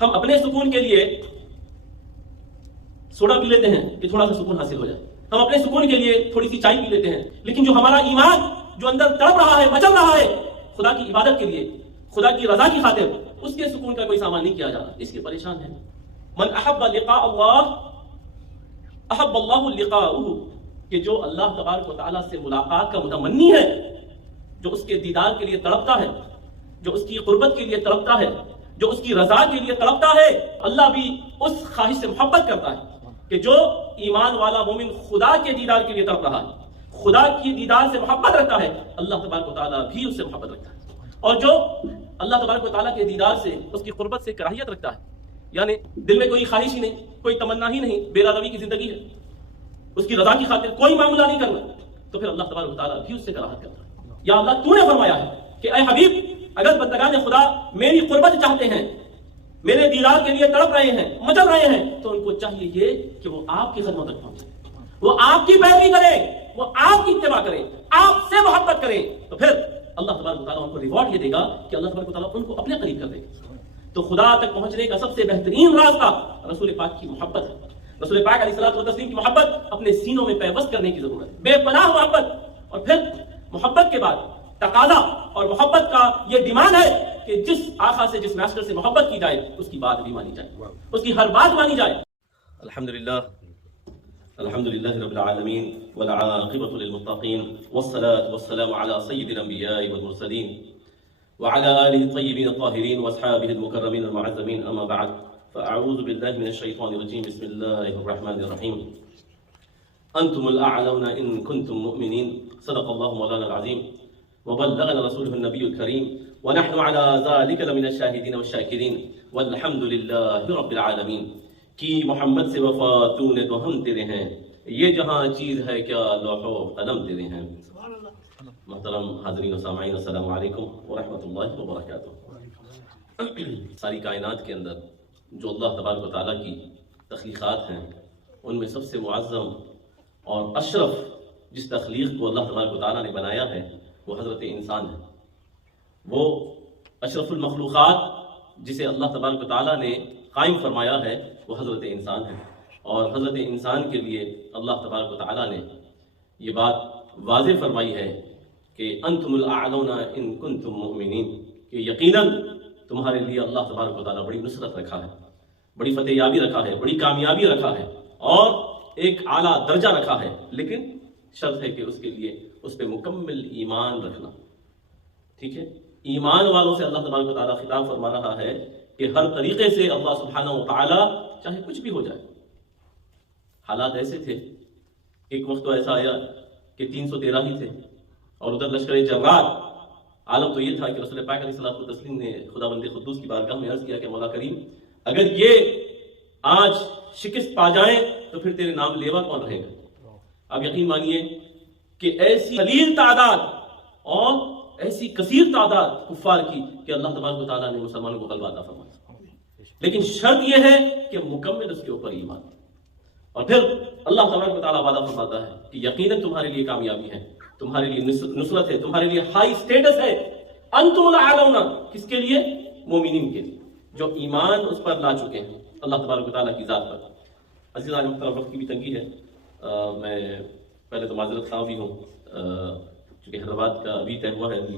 ہم اپنے سکون کے لیے سوڈا پی لیتے ہیں کہ تھوڑا سا سکون حاصل ہو جائے، ہم اپنے سکون کے لیے تھوڑی سی چائے پی لیتے ہیں، لیکن جو ہمارا ایمان جو اندر تڑپ رہا ہے، مچل رہا ہے خدا کی عبادت کے لیے، خدا کی رضا کی خاطر، اس کے سکون کا کوئی سامان نہیں کیا جا رہا، اس کے پریشان ہے۔ من احب لقاء اللہ احب اللہ لقاءہ، کہ جو اللہ تبارک و تعالیٰ سے ملاقات کا متمنی ہے، جو اس کے دیدار کے لیے تڑپتا ہے، جو اس کی قربت کے لیے تڑپتا ہے، جو اس کی رضا کے لیے تڑپتا ہے، اللہ بھی اس خواہش سے محبت کرتا ہے کہ جو ایمان والا مومن خدا کے دیدار کے لیے تڑپ رہا ہے، خدا کی دیدار سے محبت رکھتا ہے، اللہ تبارک و تعالیٰ بھی اس سے محبت رکھتا ہے۔ اور جو اللہ تبارک و تعالیٰ کے دیدار سے، اس کی قربت سے کراہیت رکھتا ہے، یعنی دل میں کوئی خواہش ہی نہیں، کوئی تمنا ہی نہیں، بے روی کی زندگی ہے، اس کی رضا کی خاطر کوئی معاملہ نہیں کرنا، تو پھر اللہ تبارک و تعالیٰ بھی اس سے کراہت کرتا ہے۔ یا اللہ تو نے فرمایا ہے کہ اے حبیب، اگر بندگان خدا میری قربت چاہتے ہیں، میرے دیدار کے لیے تڑپ رہے ہیں، مچل رہے ہیں، تو ان کو چاہیے یہ کہ وہ آپ کی خدمت تک پہنچے، وہ آپ کی پیروی کریں، وہ آپ کی اتباع کریں، آپ سے محبت کریں، تو پھر اللہ تبارک و تعالیٰ ان کو ریوارڈ یہ دے گا کہ اللہ تبارک و تعالیٰ ان کو اپنے قریب کر دے گا۔ تو خدا تک پہنچنے کا سب سے بہترین راستہ رسول پاک کی محبت ہے۔ رسول پاک علیہ الصلوۃ والتسلیم کی محبت اپنے سینوں میں پیوست کرنے کی ضرورت ہے، بے پناہ محبت۔ اور پھر محبت کے بعد تقاضا اور محبت کا یہ ڈیمانڈ ہے کہ جس آقا سے، جس ماسٹر سے محبت کی جائے، اس کی بات بھی مانی جائے، اس کی ہر بات مانی جائے۔ الحمدللہ رب العالمین والعاقبۃ للمتقین والصلاة والسلام علی سید الانبیاء والمرسلین وعلى آلہ الطیبین الطاہرین واصحابہ المکرمین المعظمین، اما بعد فاعوذ باللہ من الشیطان الرجیم، بسم اللہ الرحمن الرحیم۔ انتم الاعلون ان کنتم مؤمنین، صدق اللہ مولانا العظیم وبلغنا رسوله النبی الکریم، ونحن على ذلك لمن الشاہدین والشاکرین، والحمد للہ رب العالمین۔ کی محمد سے وفا تو نے تو ہم تیرے ہیں، یہ جہاں چیز ہے کیا لوح و قلم تیرے ہیں۔ محترم حاضرین و سامعین، السلام علیکم ورحمۃ اللہ وبرکاتہ۔ ساری کائنات کے اندر جو اللہ تبارک و تعالیٰ کی تخلیقات ہیں، ان میں سب سے معظم اور اشرف جس تخلیق کو اللہ تبارک و تعالیٰ نے بنایا ہے وہ حضرت انسان ہے۔ وہ اشرف المخلوقات جسے اللہ تبارک و تعالیٰ نے قائم فرمایا ہے وہ حضرت انسان ہے، اور حضرت انسان کے لیے اللہ تبارک و تعالیٰ نے یہ بات واضح فرمائی ہے کہ انتم الاعلون ان کنتم مؤمنین، کہ یقیناً تمہارے لیے اللہ تبارک و تعالیٰ بڑی نصرت رکھا ہے، بڑی فتح یابی رکھا ہے، بڑی کامیابی رکھا ہے، اور ایک اعلیٰ درجہ رکھا ہے، لیکن شرط ہے کہ اس کے لیے اس پہ مکمل ایمان رکھنا۔ ٹھیک ہے، ایمان والوں سے اللہ تبارک و تعالیٰ خطاب فرما رہا ہے کہ ہر طریقے سے اللہ سبحانہ و تعالیٰ چاہے کچھ بھی ہو جائے۔ حالات ایسے تھے، ایک وقت تو ایسا آیا کہ 313 ہی تھے، اور ادھر لشکر جرار۔ عالم تو یہ تھا کہ رسول پاک علیہ الصلوۃ والتسلیم نے خداوند قدوس کی بارگاہ میں عرض کیا کہ مولا کریم، اگر یہ آج شکست پا جائیں تو پھر تیرے نام لیوا کون رہے گا؟ آپ یقین مانیے کہ ایسی قلیل تعداد اور ایسی کثیر تعداد کفار کی کہ اللہ تبارک و تعالیٰ نے مسلمانوں کو غلبہ عطا فرمایا، لیکن شرط یہ ہے کہ مکمل اس کے اوپر ایمان۔ اور پھر اللہ تبارک و تعالیٰ وعدہ فرماتا ہے کہ یقیناً تمہارے لیے کامیابی ہے، تمہارے لیے نصرت ہے، تمہارے لیے ہائی سٹیٹس ہے۔ انتم الاعلون، کس کے لیے؟ مومنین کے لیے، جو ایمان اس پر لا چکے ہیں، اللہ تبارک و تعالیٰ کی ذات پر۔ عزیزان محترم، وقت کی بھی تنگی ہے، میں پہلے تو معذرت خواہ بھی ہوں، چونکہ حیدرآباد کا ابھی طے ہوا ہے، ابھی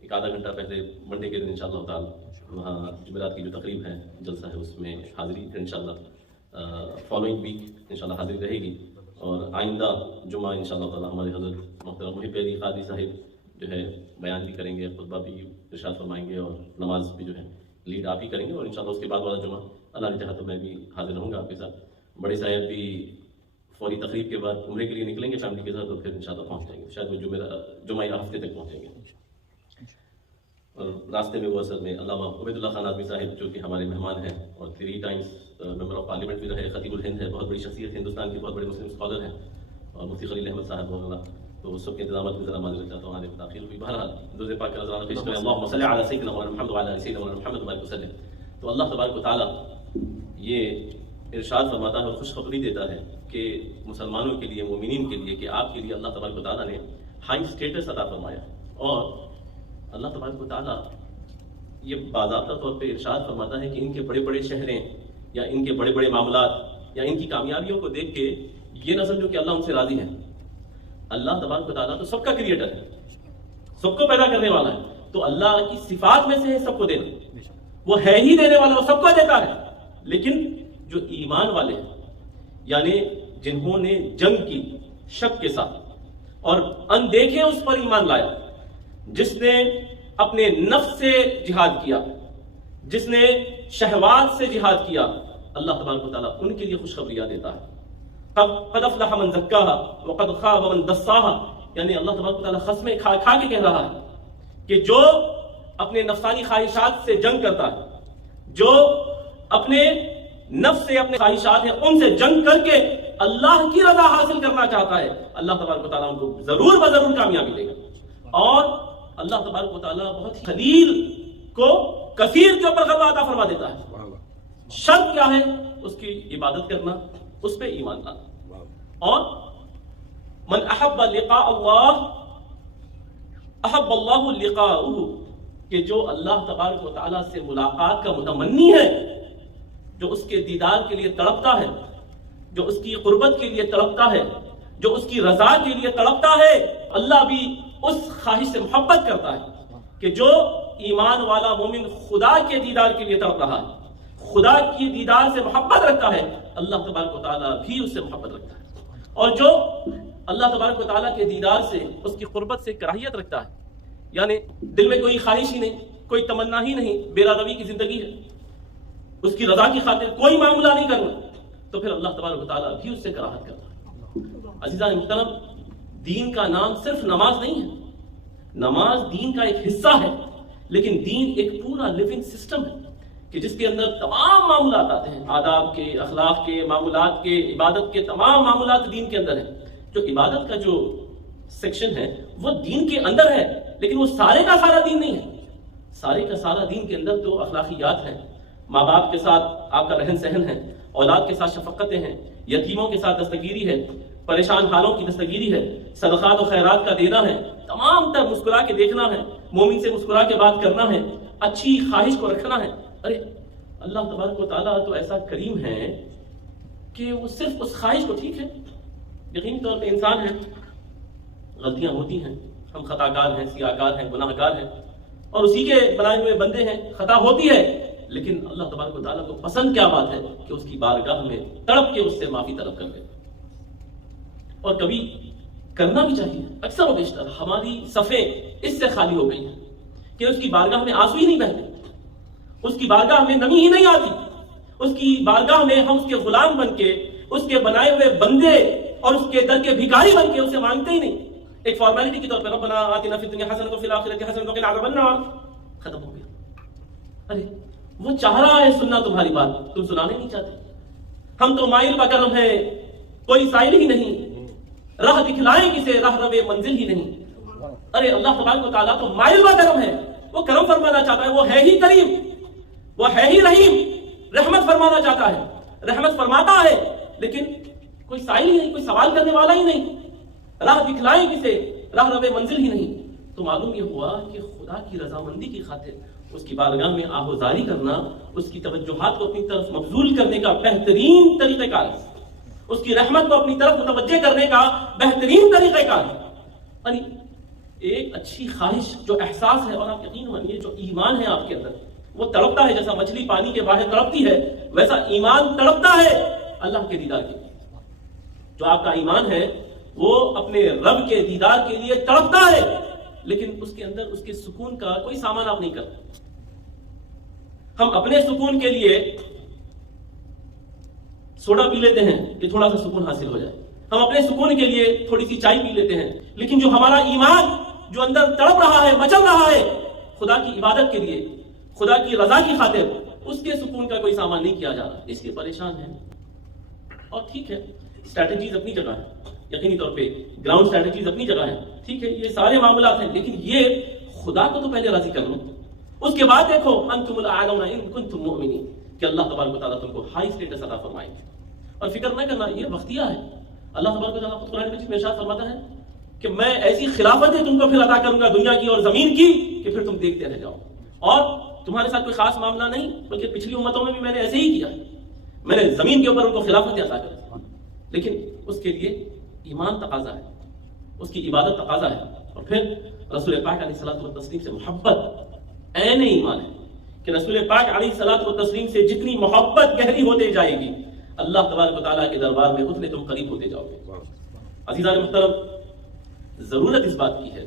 ایک آدھا گھنٹہ پہلے منڈے کے دن انشاءاللہ تعالیٰ وہاں جمعرات کی جو تقریب ہے، جلسہ ہے، اس میں حاضری ہے انشاءاللہ۔ فالوئنگ ویک انشاءاللہ حاضری رہے گی، اور آئندہ جمعہ انشاءاللہ تعالیٰ ہمارے حضرت محترم محب علی قادری صاحب جو ہے بیان بھی کریں گے، خطبہ بھی ارشاد فرمائیں گے، اور نماز بھی جو ہے لیڈ آپ ہی کریں گے، اور انشاءاللہ اس کے بعد والا جمعہ اللہ نے چاہا تو میں بھی حاضر رہوں گا آپ کے ساتھ۔ بڑے صاحب بھی فوری تقریب کے بعد عمرے کے لیے نکلیں گے فیملی کے ساتھ، اور پھر انشاءاللہ پہنچ جائیں گے، شاید وہ جمعہ یا ہفتے تک پہنچیں گے۔ اور راستے میں وہ اصل میں علامہ عبید اللہ خان آدمی صاحب جو کہ ہمارے مہمان ہیں، اور 3 ٹائمز ممبر آف پارلیمنٹ بھی رہے، خطیب الہند ہے، بہت بڑی شخصیت، ہندوستان کے بہت بڑے مسلم اسکالر ہیں، اور مفتی خلیل احمد صاحب مولانا، تو اس سب کے انتظامات میں ذرا معذرت چاہتا ہوں، آنے میں تاخیر ہوئی۔ بہرحال درود پاک کا نذرانہ پیش کریں، اللہم صلی علی سیدنا مولانا محمد وعلی آل سیدنا مولانا محمد وبارک وسلم۔ تو اللہ تبارک و تعالیٰ یہ ارشاد فرماتا ہے اور خوشخبری دیتا ہے کہ مسلمانوں کے لیے، مومنین کے لیے، کہ آپ کے لیے اللہ تبارک و تعالیٰ نے ہائی سٹیٹس عطا فرمایا، اور اللہ تبارک و تعالیٰ یہ باضابطہ طور پہ ارشاد فرماتا ہے کہ ان کے بڑے بڑے شہریں یا ان کے بڑے بڑے معاملات یا ان کی کامیابیوں کو دیکھ کے یہ نہ سمجھو کہ اللہ ان سے راضی ہے. اللہ تبارک و تعالیٰ تو سب کا کریٹر ہے, سب کو پیدا کرنے والا ہے, تو اللہ کی صفات میں سے ہے سب کو دینا, وہ ہے ہی دینے والا, وہ سب کو دیتا ہے. لیکن جو ایمان والے ہیں, یعنی جنہوں نے جنگ کی شک کے ساتھ اور اندیکھے اس پر ایمان لایا, جس نے اپنے نفس سے جہاد کیا, جس نے شہوات سے جہاد کیا, اللہ تبارک و تعالیٰ ان کے لیے خوشخبریاں دیتا ہے. قد افلح من زکاها وقد خاب من دساها, یعنی اللہ تبارک و تعالیٰ قسمیں کھا کے کہہ رہا ہے کہ جو اپنے نفسانی خواہشات سے جنگ کرتا ہے, جو اپنے نفس سے اپنے خواہشات ہیں ان سے جنگ کر کے اللہ کی رضا حاصل کرنا چاہتا ہے, اللہ تبارک و تعالیٰ ان کو ضرور بضرور کامیابی دے گا. اور اللہ تبارک و تعالیٰ بہت قلیل کو کثیر کے اوپر غلبہ عطا فرما دیتا ہے. شرط کیا ہے؟ اس کی عبادت کرنا, اس پہ ایمان لانا. اور من احب لقاء اللہ احب اللہ لقاءہ, کہ جو اللہ تبارک و تعالیٰ سے ملاقات کا متمنی ہے, جو اس کے دیدار کے لیے تڑپتا ہے, جو اس کی قربت کے لیے تڑپتا ہے, جو اس کی رضا کے لیے تڑپتا ہے, اللہ بھی اس خواہش سے محبت کرتا ہے کہ جو ایمان والا مومن خدا کے دیدار کے لیے تڑپ رہا ہے, خدا کی دیدار سے محبت رکھتا ہے, اللہ تبارک و تعالیٰ بھی اس سے محبت رکھتا ہے. اور جو اللہ تبارک و تعالیٰ کے دیدار سے, اس کی قربت سے کراہیت رکھتا ہے, یعنی دل میں کوئی خواہش ہی نہیں, کوئی تمنا ہی نہیں, بے روی کی زندگی ہے, اس کی رضا کی خاطر کوئی معاملہ نہیں کرنا, تو پھر اللہ تبارک و تعالیٰ بھی اس سے کراہت کرتا ہے. عزیزان محترم, دین کا نام صرف نماز نہیں ہے. نماز دین کا ایک حصہ ہے, لیکن دین ایک پورا لیونگ سسٹم ہے کہ جس کے اندر تمام معاملات آتے ہیں, آداب کے, اخلاق کے, معمولات کے, عبادت کے تمام معاملات دین کے اندر ہیں. جو عبادت کا جو سیکشن ہے وہ دین کے اندر ہے, لیکن وہ سارے کا سارا دین نہیں ہے. سارے کا سارا دین کے اندر تو اخلاقیات ہیں, ماں باپ کے ساتھ آپ کا رہن سہن ہے, اولاد کے ساتھ شفقتیں ہیں, یتیموں کے ساتھ دستگیری ہے, پریشان حالوں کی دستگیری ہے, صدقات و خیرات کا دینا ہے, تمام تر مسکرا کے دیکھنا ہے, مومن سے مسکرا کے بات کرنا ہے, اچھی خواہش کو رکھنا ہے. ارے اللہ تبارک و تعالیٰ تو ایسا کریم ہے کہ وہ صرف اس خواہش کو, ٹھیک ہے یقینی طور پہ انسان ہے, غلطیاں ہوتی ہیں, ہم خطا کار ہیں, سیاہ کار ہیں, گناہ گار ہیں, اور اسی کے بنائے ہوئے بندے ہیں, خطا ہوتی ہے, لیکن اللہ تبارک و تعالیٰ کو پسند کیا بات ہے کہ اس کی بارگاہ میں تڑپ کے اس سے معافی طلب کر لے. اور کبھی کرنا بھی چاہیے. اکثر و بیشتر ہماری صفیں اس سے خالی ہو گئی ہیں کہ اس کی بارگاہ میں آنسو ہی نہیں بہتے, اس کی بارگاہ میں نمی ہی نہیں آتی, اس کی بارگاہ میں ہم اس کے غلام بن کے, اس کے بنائے ہوئے بندے اور اس کے در کے بھکاری بن کے اسے مانگتے ہی نہیں. ایک فارمیلٹی کے طور پہ ربنا آتنا فی الدنیا حسنۃ وفی الآخرۃ حسنۃ وقنا عذاب النار, ختم ہو گیا. ارے وہ چاہ رہا ہے سننا تمہاری بات, تم سنانے نہیں چاہتے. ہم تو مائل بکرم ہے, کوئی سائل ہی نہیں, راہ دکھلائیں کسے راہ روے منزل ہی نہیں. ارے اللہ تبارک و تعالیٰ تو مائل بکرم ہے, وہ کرم فرمانا چاہتا ہے, وہ ہے ہی کریم, وہ ہے ہی رحیم, رحمت فرمانا چاہتا ہے, رحمت فرماتا ہے, لیکن کوئی سائل ہی نہیں, کوئی سوال کرنے والا ہی نہیں, راہ دکھلائیں کسے راہ روے منزل ہی نہیں. تو معلوم یہ ہوا کہ خدا کی رضامندی کی خاطر اس کی بارگاہ میں آہوزاری کرنا, اس کی توجہات کو اپنی طرف مبذول کرنے کا بہترین طریقہ کار ہے, اس کی رحمت کو اپنی طرف متوجہ کرنے کا بہترین طریقہ کار ہے. اور ایک اچھی خواہش جو احساس ہے, اور آپ یقین مانیے جو ایمان ہے آپ کے اندر, وہ تڑپتا ہے جیسا مچھلی پانی کے باہر تڑپتی ہے, ویسا ایمان تڑپتا ہے اللہ کے دیدار کے لیے. جو آپ کا ایمان ہے وہ اپنے رب کے دیدار کے لیے تڑپتا ہے, لیکن اس کے اندر اس کے سکون کا کوئی سامان آپ نہیں کرتے. ہم اپنے سکون کے لیے سوڈا پی لیتے ہیں کہ تھوڑا سا سکون حاصل ہو جائے, ہم اپنے سکون کے لیے تھوڑی سی چائے پی لیتے ہیں, لیکن جو ہمارا ایمان جو اندر تڑپ رہا ہے, مچل رہا ہے خدا کی عبادت کے لیے, خدا کی رضا کی خاطر, اس کے سکون کا کوئی سامان نہیں کیا جا رہا, اس لیے پریشان ہے. اور ٹھیک ہے, اسٹریٹجیز اپنی جگہ ہے, یقینی طور پہ گراؤنڈ اسٹریٹجیز اپنی جگہ ہے, ٹھیک ہے یہ سارے معاملات ہیں, لیکن یہ خدا کو تو پہلے راضی کر لو, اس کے بعد دیکھو انتم الاعلون ان کنتم مؤمنین, کہ اللہ تبارک و تعالیٰ تم کو ہائی اسٹیٹس عطا فرمائیں گے. اور فکر نہ کرنا یہ وقتیہ ہے. اللہ تبارک و تعالیٰ خود قرآن مجید میں ارشاد فرماتا ہے کہ میں ایسی خلافت تم کو پھر عطا کروں گا دنیا کی اور زمین کی کہ پھر تم دیکھتے رہ جاؤ. اور تمہارے ساتھ کوئی خاص معاملہ نہیں، بلکہ پچھلی امتوں میں بھی میں نے ایسے ہی کیا ہے، میں نے زمین کے اوپر ان کو خلافت عطا کر، لیکن اس کے لیے ایمان تقاضا ہے، اس کی عبادت تقاضا ہے، اور پھر رسول پاک علیہ الصلوۃ والتسلیم سے محبت عین ایمان ہے کہ رسول پاک علیہ الصلوۃ والتسلیم سے جتنی محبت گہری ہوتے جائے گی اللہ تبارک و تعالیٰ کے دربار میں اتنے تم قریب ہوتے جاؤ گے۔ عزیزان محترم، ضرورت اس بات کی ہے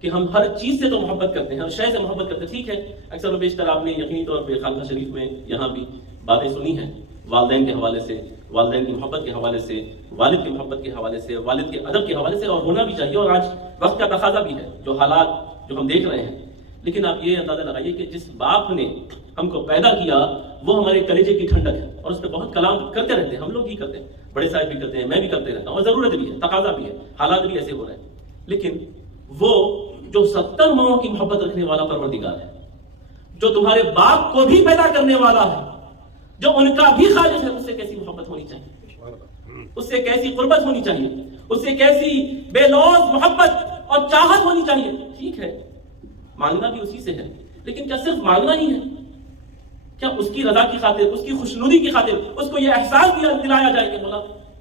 کہ ہم ہر چیز سے تو محبت کرتے ہیں، ہر شے سے محبت کرتے ہیں، ٹھیک ہے، اکثر و بیشتر آپ نے یقینی طور پہ خانقاہ شریف میں یہاں بھی باتیں سنی ہیں والدین کے حوالے سے، والدین کی محبت کے حوالے سے، والد کی محبت کے حوالے سے، والد کے ادب کے حوالے سے، اور ہونا بھی چاہیے، اور آج وقت کا تقاضا بھی ہے، جو حالات جو ہم دیکھ رہے ہیں۔ لیکن آپ یہ اندازہ لگائیے کہ جس باپ نے ہم کو پیدا کیا وہ ہمارے کلیجے کی ٹھنڈک ہے، اور اس پہ بہت کلام کرتے رہتے ہیں، ہم لوگ ہی کرتے ہیں، بڑے صاحب بھی کرتے ہیں، میں بھی کرتے رہتا ہوں، اور ضرورت بھی ہے، تقاضا بھی ہے، حالات بھی ایسے ہو رہے ہیں۔ لیکن وہ جو 70 ماؤں کی محبت رکھنے والا پروردگار ہے، جو تمہارے باپ کو بھی پیدا کرنے والا ہے، جو ان کا بھی خالق ہے، اس سے کیسی محبت ہونی چاہیے، اس سے کیسی قربت ہونی چاہیے، اس سے کیسی بے لوث محبت اور چاہت ہونی چاہیے۔ ٹھیک ہے، مانگنا بھی اسی سے ہے، لیکن کیا صرف مانگنا ہی ہے؟ کیا اس کی رضا کی خاطر، اس کی خوشنودی کی خاطر اس کو یہ احساس دلایا جائے کہ مولا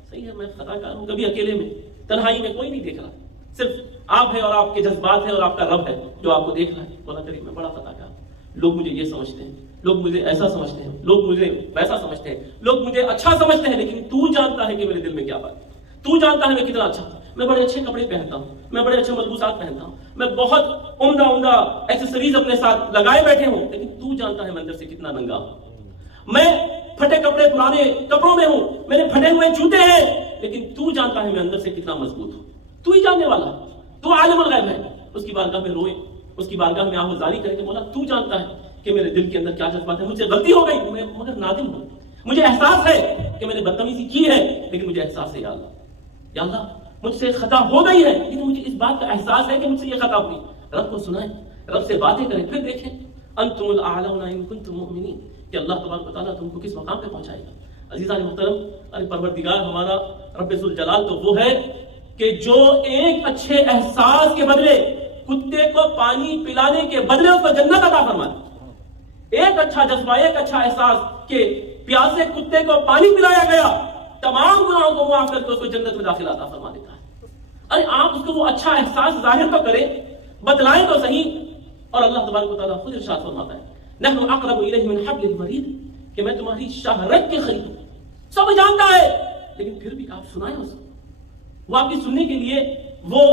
صحیح ہے، میں خطا کار ہوں، کبھی اکیلے میں تنہائی میں کوئی نہیں دیکھ رہا، صرف آپ ہے اور آپ کے جذبات ہیں اور آپ کا رب ہے جو آپ کو دیکھ رہا ہے، مولا کریم میں بڑا خطا کار ہوں، لوگ مجھے یہ سمجھتے ہیں، لوگ مجھے ایسا سمجھتے ہیں، لوگ مجھے ویسا سمجھتے ہیں، لوگ مجھے اچھا سمجھتے ہیں، لیکن تو جانتا ہے کہ میرے دل میں کیا بات ہے، تو جانتا ہے میں کتنا اچھا ہوں، میں بڑے اچھے کپڑے پہنتا ہوں، میں بڑے اچھے ملبوسات پہنتا ہوں، میں بہت عمدہ ایکسیسریز اپنے ساتھ لگائے بیٹھے ہوں، لیکن تو جانتا ہے میں اندر سے کتنا ننگا ہوں، میں پھٹے کپڑے پرانے کپڑوں میں ہوں، میرے پھٹے ہوئے جوتے ہیں، لیکن تو جانتا ہے میں اندر سے کتنا مضبوط ہوں، تو ہی جاننے والا ہے، تو عالم الغیب ہے۔ اس کی بارگاہ میں روئے، اس کی بارگاہ میں آہوازاری کرے کہ مولا تو جانتا ہے کہ میرے دل کے اندر کیا جذبات ہیں، مجھ سے غلطی ہو گئی، میں مگر نادم ہوں، مجھے احساس ہے کہ میں نے بدتمیزی کی ہے، لیکن مجھے احساس ہے یا اللہ مجھ سے خطا ہو گئی ہے، لیکن مجھے اس بات کا احساس ہے کہ مجھ سے یہ خطا ہوئی۔ رب کو سنائیں، رب سے باتیں کریں، پھر دیکھیں انتم الاعلون ان کنتم مؤمنین کہ اللہ تبارک و تعالیٰ تم کو کس مقام پہ پہنچائے گا۔ عزیزان محترم، پروردگار ہمارا رب ذوالجلال تو وہ ہے کہ جو ایک اچھے احساس کے بدلے کتے کو پانی پلانے کے بدلے اس کو جنت عطا فرمائے۔ ایک اچھا جذبہ، ایک اچھا احساس کہ پیاسے کتے کو پانی پلایا گیا، تمام گناہوں کو معاف کر کے اس کو جنت میں داخل عطا فرما دیتا ہے۔ ارے آپ اس کو وہ اچھا احساس ظاہر تو کریں، بتلائیں تو صحیح، اور اللہ تبارک و تعالیٰ خود ارشاد فرماتا ہے نحن اقرب الیہ من حبل الورید کہ میں تمہاری شہرت کے قریب ہوں، سب جانتا ہے، لیکن پھر بھی آپ سنائیں اس کو، وہ آپ کی سننے کے لیے وہ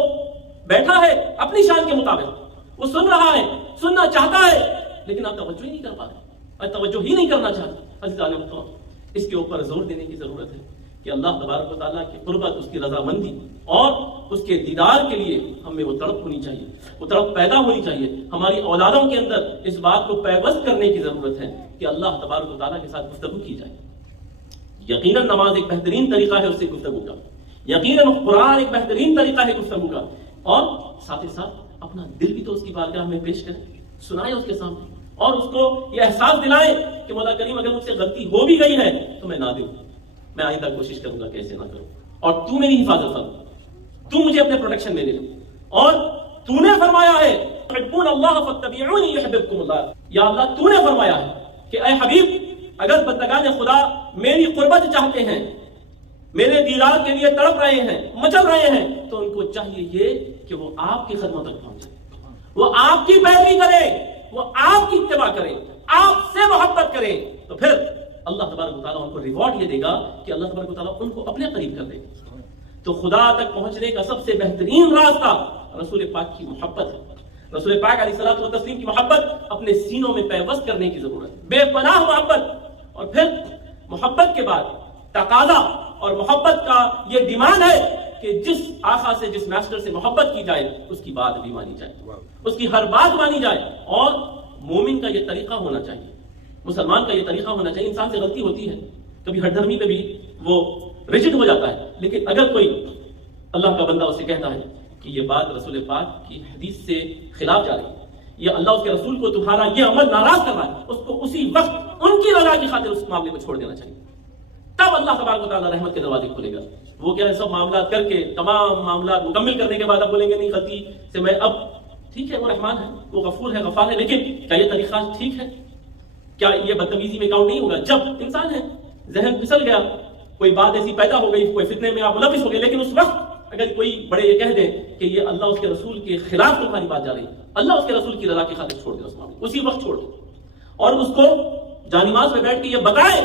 بیٹھا ہے اپنی شان کے مطابق، وہ سن رہا ہے، سننا چاہتا ہے، لیکن آپ توجہ ہی نہیں کر پا رہے، اور توجہ ہی نہیں کرنا چاہتے۔ عزیزان محترم، اس کے اوپر زور دینے کی ضرورت ہے کہ اللہ تبارک و تعالیٰ کی قربت، اس کی رضامندی اور اس کے دیدار کے لیے ہمیں وہ تڑپ ہونی چاہیے، وہ تڑپ پیدا ہونی چاہیے، ہماری اولادوں کے اندر اس بات کو پیوست کرنے کی ضرورت ہے کہ اللہ تبارک و تعالیٰ کے ساتھ گفتگو کی جائے۔ یقیناً نماز ایک بہترین طریقہ ہے اس سے گفتگو کا، یقیناً قرآن ایک بہترین طریقہ ہے گفتگو کا، اور ساتھ ہی ساتھ اپنا دل بھی تو اس کی بارگاہ میں پیش کریں، سنائیں اس کے سامنے، اور اس کو یہ احساس دلائیں کہ مولا کریم اگر مجھ سے غلطی ہو بھی گئی ہے تو میں نادم ہوں، میں آئندہ کوشش کروں گا کیسے نہ کروں، اور تو میری حفاظت فرما، تو مجھے اپنے پروٹیکشن میں لے لے، اور تو نے فرمایا ہے تحبون اللہ فاتبعونی یحببکم اللہ، یا اللہ تو نے فرمایا ہے کہ اے حبیب اگر بندگان خدا میری قربت چاہتے ہیں، میرے دیدار کے لیے تڑپ رہے ہیں، مچل رہے ہیں، تو ان کو چاہیے یہ کہ وہ آپ کی خدمت تک پہنچے، وہ آپ کی پیروی کرے، وہ آپ کی اتباع کرے، آپ سے محبت کرے، تو پھر اللہ تبارک و تعالیٰ ان کو ریوارڈ یہ دے گا کہ اللہ تبارک و تعالیٰ ان کو اپنے قریب کر دے گا۔ تو خدا تک پہنچنے کا سب سے بہترین راستہ رسول پاک کی محبت ہے، رسول پاک علیہ الصلوۃ والتسلیم کی محبت اپنے سینوں میں پیوست کرنے کی ضرورت ہے، بے پناہ محبت، اور پھر محبت کے بعد تقاضا اور محبت کا یہ ڈیمانڈ ہے کہ جس آقا سے، جس ماسٹر سے محبت کی جائے اس کی بات بھی مانی جائے، اس کی ہر بات مانی جائے، اور مومن کا یہ طریقہ ہونا چاہیے، مسلمان کا یہ طریقہ ہونا چاہیے۔ انسان سے غلطی ہوتی ہے، کبھی ہر دھرمی پہ بھی وہ ریجڈ ہو جاتا ہے، لیکن اگر کوئی اللہ کا بندہ اسے کہتا ہے کہ یہ بات رسول پاک کی حدیث سے خلاف جا رہی ہے، یا اللہ اس کے رسول کو تمہارا یہ عمل ناراض کر رہا ہے، اس کو اسی وقت ان کی رضا کی خاطر اس معاملے کو چھوڑ دینا چاہیے، تب اللہ تبارک و تعالیٰ رحمت کے دروازے کھولے گا۔ وہ کیا ہے، سب معاملات کر کے، تمام معاملات مکمل کرنے کے بعد اب بولیں گے نہیں غلطی سے میں اب ٹھیک ہے وہ رحمان ہے، وہ غفور ہے، غفار ہے، لیکن کیا یہ طریقہ ٹھیک ہے؟ کیا یہ بدتمیزی میں کاؤنٹ نہیں ہوگا؟ جب انسان ہے، ذہن پھسل گیا، کوئی بات ایسی پیدا ہو گئی، کوئی فتنے میں آپ ملوث ہو گئے، لیکن اس وقت اگر کوئی بڑے یہ کہہ دیں کہ یہ اللہ اس کے رسول کے خلاف تمہاری بات جا رہی ہے، اللہ اس کے رسول کی رضا کی خاطر چھوڑ دے اس معاملے، اسی وقت چھوڑ دے، اور اس کو جانماز میں بیٹھ کے یہ بتائے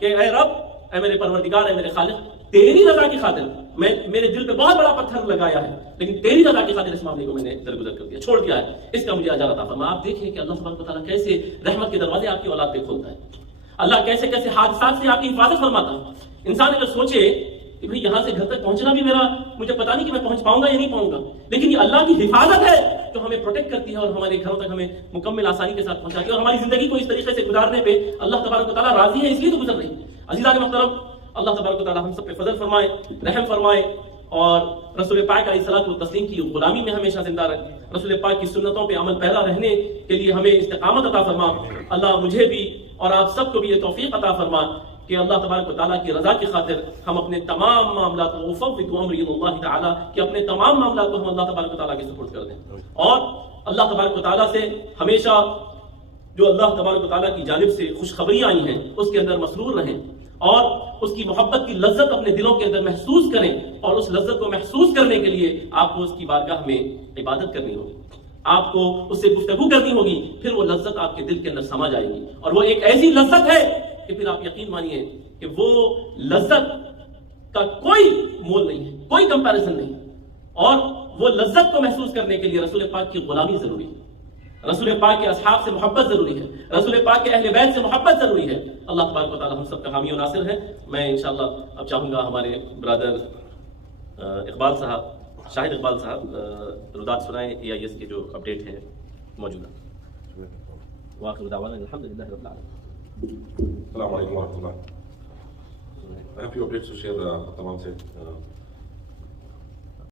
کہ اے رب، اے میرے پروردگار، اے میرے خالق، تیری رضا کی خاطر میں میرے دل پہ بہت بڑا پتھر لگایا ہے، لیکن تیری رضا کی خاطر اس معاملے کو میں نے درگزر کر دیا، چھوڑ دیا ہے، اس کا مجھے اجر عطا فرما۔ آپ دیکھیں کہ اللہ تبارک و تعالیٰ کیسے رحمت کے دروازے آپ کی اولاد پہ کھولتا ہے، اللہ کیسے کیسے حادثات سے آپ کی حفاظت فرماتا ہے۔ انسان اگر سوچے کہ بھئی یہاں سے گھر تک پہنچنا بھی مجھے پتا نہیں کہ میں پہنچ پاؤں گا یا نہیں پاؤں گا، لیکن یہ اللہ کی حفاظت ہے جو ہمیں پروٹیکٹ کرتی ہے اور ہمارے گھروں تک ہمیں مکمل آسانی کے ساتھ پہنچاتی ہے، اور ہماری زندگی کو اس طریقے سے گزارنے پہ اللہ تبارک و تعالیٰ راضی ہے، اس لیے تو گزر رہی ہے۔ عزیزان محترم، اللہ تبارک و تعالیٰ ہم سب پہ فضل فرمائے، رحم فرمائے، اور رسول پاک علیہ الصلوۃ والتسلیم کی غلامی میں ہمیشہ زندہ رکھے، رسول پاک کی سنتوں پہ عمل پیرا رہنے کے لیے ہمیں استقامت عطا فرما۔ اللہ مجھے بھی اور آپ سب کو بھی یہ توفیق عطا فرما کہ اللہ تبارک و تعالیٰ کی رضا کی خاطر ہم اپنے تمام معاملات کو افوض امری الی اللہ تعالیٰ، کہ اپنے تمام معاملات کو ہم اللہ تبارک و تعالیٰ کے سپرد کر دیں، اور اللہ تبارک و تعالیٰ سے ہمیشہ جو اللہ تبارک و تعالیٰ کی جانب سے خوشخبریاں آئی ہیں اس کے اندر مسرور رہیں، اور اس کی محبت کی لذت اپنے دلوں کے اندر محسوس کریں، اور اس لذت کو محسوس کرنے کے لیے آپ کو اس کی بارگاہ میں عبادت کرنی ہوگی، آپ کو اس سے گفتگو کرنی ہوگی، پھر وہ لذت آپ کے دل کے اندر سما جائے گی، اور وہ ایک ایسی لذت ہے کہ پھر آپ یقین مانیے کہ وہ لذت کا کوئی مول نہیں ہے، کوئی کمپیریزن نہیں، اور وہ لذت کو محسوس کرنے کے لیے رسول پاک کی غلامی ضروری ہے، رسول پاک کے اصحاب سے محبت ضروری ہے، رسول پاک کے اہل بیت سے محبت ضروری ہے۔ اللہ تبارک و تعالی ہم سب کا حامی و ناصر ہے۔ میں انشاءاللہ اب چاہوں گا ہمارے برادر اقبال صاحب، شاہد اقبال صاحب رداد سنائیں AIS کے جو اپڈیٹ ہیں موجودہ۔ وآخر دعوانا الحمدللہ رب العالمین۔ السلام علیکم ورحمۃ اللہ۔ I have few updates to share تمام سے۔